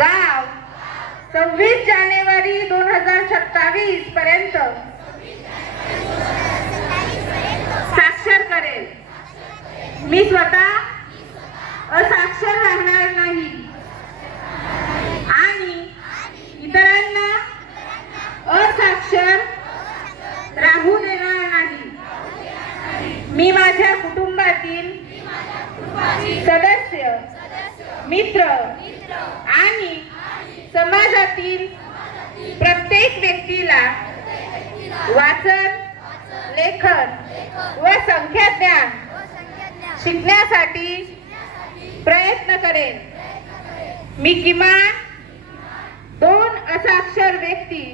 गाव 26 जानेवारी 2027 पर्यंत साक्षर करेल. मी स्वतः असाक्षर राहणार नाही आणि इतरांना असाक्षर राहू देणार नाही. मी माझ्या कुटुंबातील सदस्य, मित्र आणि समाजातील प्रत्येक व्यक्तीला वाचन, लेखन व संख्याज्ञान शिकण्यासाठी प्रयत्न करेन. मी किमान 2 असाक्षर व्यक्ती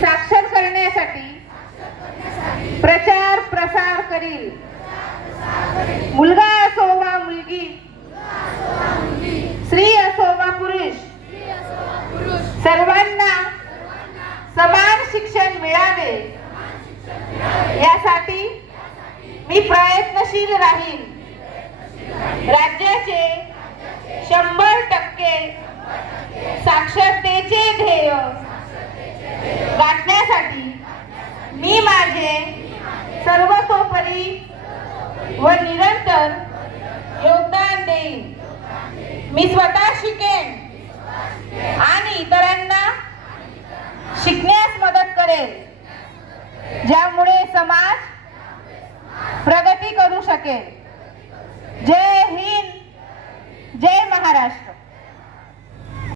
साक्षर करण्यासाठी प्रचार प्रसार करील. मुलगा असो वा मुलगी, स्त्री असो वा पुरुष, सर्वांना समान शिक्षण मिळावे यासाठी मी प्रयत्नशील राहील. राज्याचे 100% साक्षरतेचे ध्येय गाठण्यासाठी मी माझे सर्वतोपरी व निरंतर योगदान देईन. मी स्वतः शिकेन आणि इतरांना शिकण्यास मदत करेल, ज्यामुळे समाज प्रगती करू शकेल. जय हिंद, जय महाराष्ट्र.